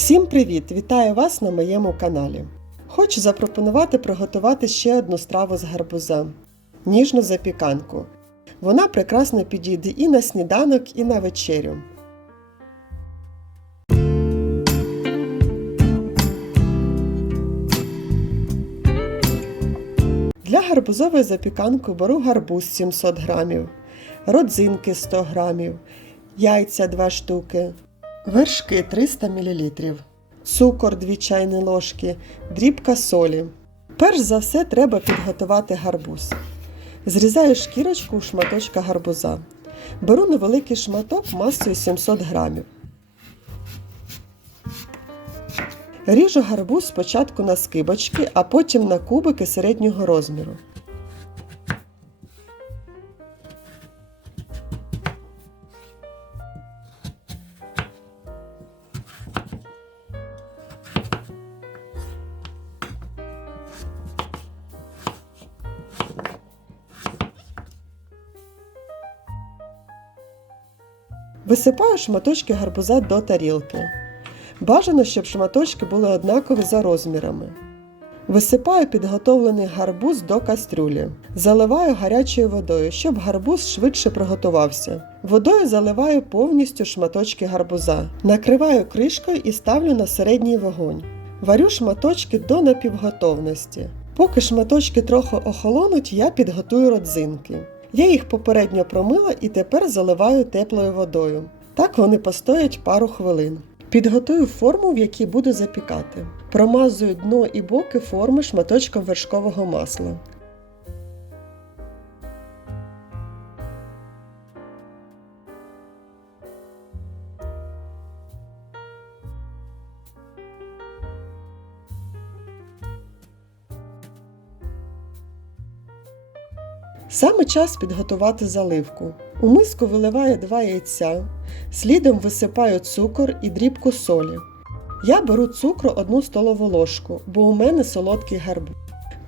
Всім привіт! Вітаю вас на моєму каналі. Хочу запропонувати приготувати ще одну страву з гарбуза ніжну запіканку. Вона прекрасно підійде і на сніданок, і на вечерю. Для гарбузової запіканки беру гарбуз 700 грамів, родзинки 100 грамів, яйця 2 штуки, вершки 300 мл, цукор 2 чайні ложки, дрібка солі. Перш за все треба підготувати гарбуз. Зрізаю шкірочку у шматочка гарбуза. Беру невеликий шматок масою 700 грамів. Ріжу гарбуз спочатку на скибочки, а потім на кубики середнього розміру. Висипаю шматочки гарбуза до тарілки. Бажано, щоб шматочки були однакові за розмірами. Висипаю підготовлений гарбуз до кастрюлі. Заливаю гарячою водою, щоб гарбуз швидше приготувався. Водою заливаю повністю шматочки гарбуза. Накриваю кришкою і ставлю на середній вогонь. Варю шматочки до напівготовності. Поки шматочки трохи охолонуть, я підготую родзинки. Я їх попередньо промила і тепер заливаю теплою водою. Так вони постоять пару хвилин. Підготую форму, в якій буду запікати. Промазую дно і боки форми шматочком вершкового масла. Саме час підготувати заливку. У миску виливаю 2 яйця, слідом висипаю цукор і дрібку солі. Я беру цукру 1 столову ложку, бо у мене солодкий гарбуз.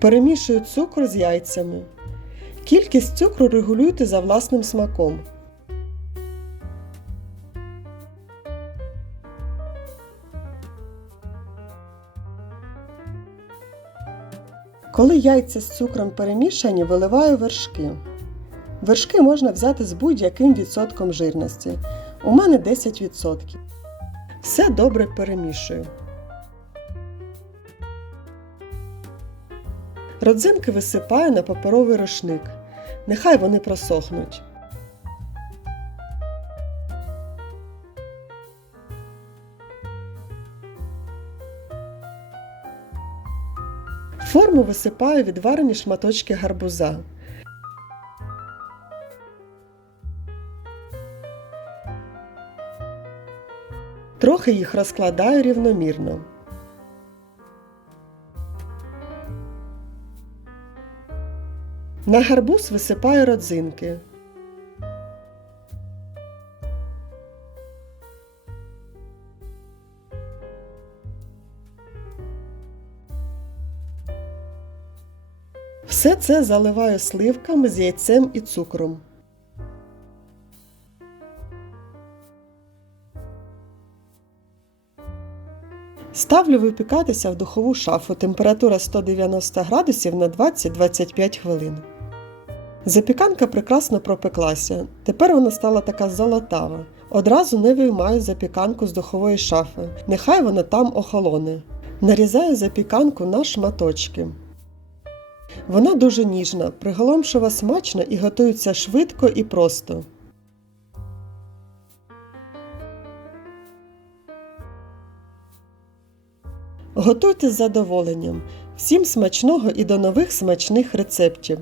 Перемішую цукор з яйцями. Кількість цукру регулюйте за власним смаком. Коли яйця з цукром перемішані, виливаю вершки. Вершки можна взяти з будь-яким відсотком жирності. У мене 10%. Все добре перемішую. Родзинки висипаю на паперовий рушник. Нехай вони просохнуть. Форму висипаю відварені шматочки гарбуза. Трохи їх розкладаю рівномірно. На гарбуз висипаю родзинки. Все це заливаю сливками з яйцем і цукром. Ставлю випікатися в духову шафу. Температура 190 градусів на 20-25 хвилин. Запіканка прекрасно пропеклася. Тепер вона стала така золотава. Одразу не виймаю запіканку з духової шафи. Нехай вона там охолоне. Нарізаю запіканку на шматочки. Вона дуже ніжна, приголомшива смачно і готується швидко і просто. Готуйте з задоволенням. Всім смачного і до нових смачних рецептів!